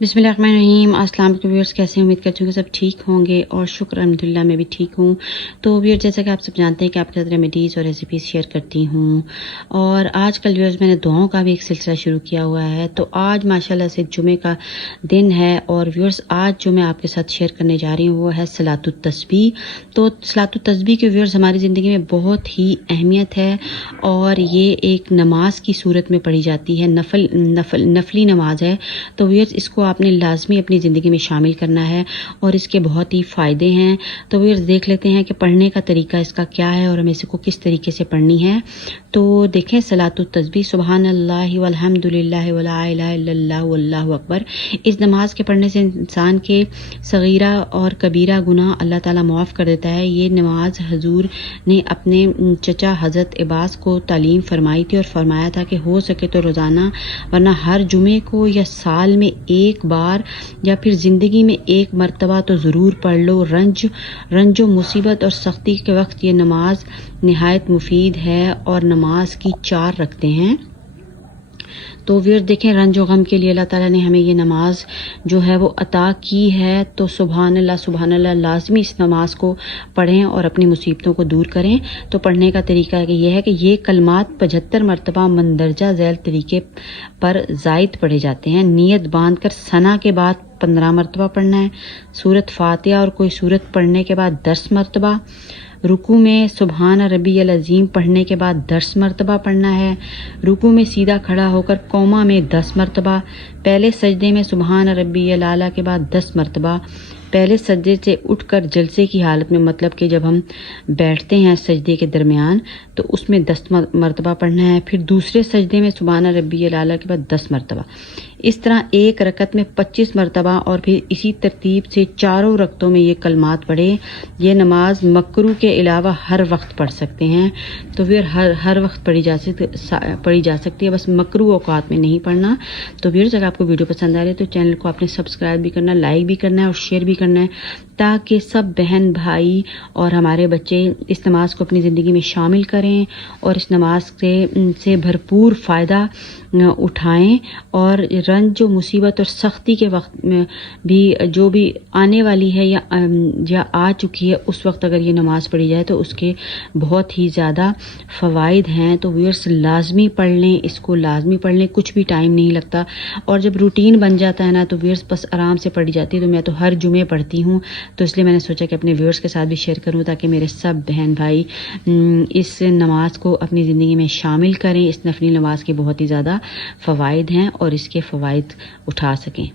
बिस्मिल्लाहिर्रहमानिर्रहीम। अस्सलाम वालेकुम व्यूअर्स, कैसे उम्मीद करती हूँ कि सब ठीक होंगे और शुक्र अल्हम्दुलिल्लाह मैं भी ठीक हूँ। तो व्यूअर्स, जैसा कि आप सब जानते हैं कि आपके साथ रेमेडीज़ और रेसिपीज़ शेयर करती हूँ और आजकल व्यूअर्स मैंने दुआओं का भी एक सिलसिला शुरू किया हुआ है। तो आज माशाल्लाह से जुमे का दिन है और व्यूअर्स आज जो मैं आपके साथ शेयर करने जा रही हूँ वो है सलातुत तस्बीह। तो सलातुत तस्बीह की व्यूअर्स हमारी ज़िंदगी में बहुत ही अहमियत है और ये एक नमाज की सूरत में पढ़ी जाती है, नफली नमाज है। तो व्यूअर्स इसको आपने लाजमी अपनी ज़िंदगी में शामिल करना है और इसके बहुत ही फ़ायदे हैं। तो व्यूअर्स देख लेते हैं कि पढ़ने का तरीका इसका क्या है और हमें इसको किस तरीके से पढ़नी है। तो देखें, सलातुत तस्बीह सुबहान अल्लाह वल्हम्दुलिल्लाह वला इलाहा इल्लल्लाह वल्लाहु अकबर। इस नमाज के पढ़ने से इंसान के सगीरा और कबीरा गुनाह अल्लाह ताला माफ़ कर देता है। ये नमाज हजूर ने अपने चचा हज़रत अब्बास को तालीम फरमाई थी और फरमाया था कि हो सके तो रोज़ाना वरना हर जुमे को या साल में एक बार या फिर ज़िंदगी में एक मर्तबा तो ज़रूर पढ़ लो। रंजो मुसीबत और सख्ती के वक्त ये नमाज निहायत मुफीद है और नमाज की 4 रखते हैं। तो व्यूअर्स देखें, रंज और गम के लिए अल्लाह ताला ने हमें ये नमाज जो है वो अता की है। तो सुबहान अल्लाह लाजमी इस नमाज को पढ़ें और अपनी मुसीबतों को दूर करें। तो पढ़ने का तरीका ये है कि ये कलमात 75 मरतबा मंदरजा झैल तरीके पर जायद पढ़े जाते हैं। नियत बांध कर सना के बाद 15 मरतबा पढ़ना है। सूरत फातिहा और कोई सूरत पढ़ने के बाद 10 मरतबा। रुकू में सुबहान रब्बियल अज़ीम पढ़ने के बाद 10 मरतबा पढ़ना है। रुकू में सीधा खड़ा होकर कौमा में 10 मरतबा। पहले सजदे में सुबहान रब्बियल आला के बाद 10 मरतबा। पहले सजदे से उठकर जलसे की हालत में, मतलब कि जब हम बैठते हैं सजदे के दरमियान, तो उसमें 10 मरतबा पढ़ना है। फिर दूसरे सजदे में सुबहान रब्बियल आला के बाद 10 मरतबा। इस तरह एक रकत में 25 मरतबा और फिर इसी तरतीब से चारों रकतों में ये कलमात पढ़े। ये नमाज मकरू के अलावा हर वक्त पढ़ सकते हैं। तो फिर हर वक्त पढ़ी जा सकती है, बस मकरू औकात में नहीं पढ़ना। तो व्यूअर्स, अगर आपको वीडियो पसंद आ रही है तो चैनल को आपने सब्सक्राइब भी करना, लाइक भी करना है और शेयर भी करना है, ताकि सब बहन भाई और हमारे बच्चे इस नमाज को अपनी ज़िंदगी में शामिल करें और इस नमाज से भरपूर फ़ायदा उठाएं और रंज मुसीबत और सख्ती के वक्त में भी, जो भी आने वाली है या आ चुकी है, उस वक्त अगर ये नमाज पढ़ी जाए तो उसके बहुत ही ज़्यादा फ़वाइद हैं। तो व्यूअर्स लाजमी पढ़ लें, इसको लाजमी पढ़ लें, कुछ भी टाइम नहीं लगता और जब रूटीन बन जाता है ना तो व्यूअर्स बस आराम से पढ़ी जाती है। तो मैं तो हर जुमे पढ़ती हूँ, तो इसलिए मैंने सोचा कि अपने व्यूअर्स के साथ भी शेयर करूँ ताकि मेरे सब बहन भाई इस नमाज को अपनी ज़िंदगी में शामिल करें। इस नफली नमाज के बहुत ही ज़्यादा फ़वाइद हैं और इसके फ़वाइद उठा सकें।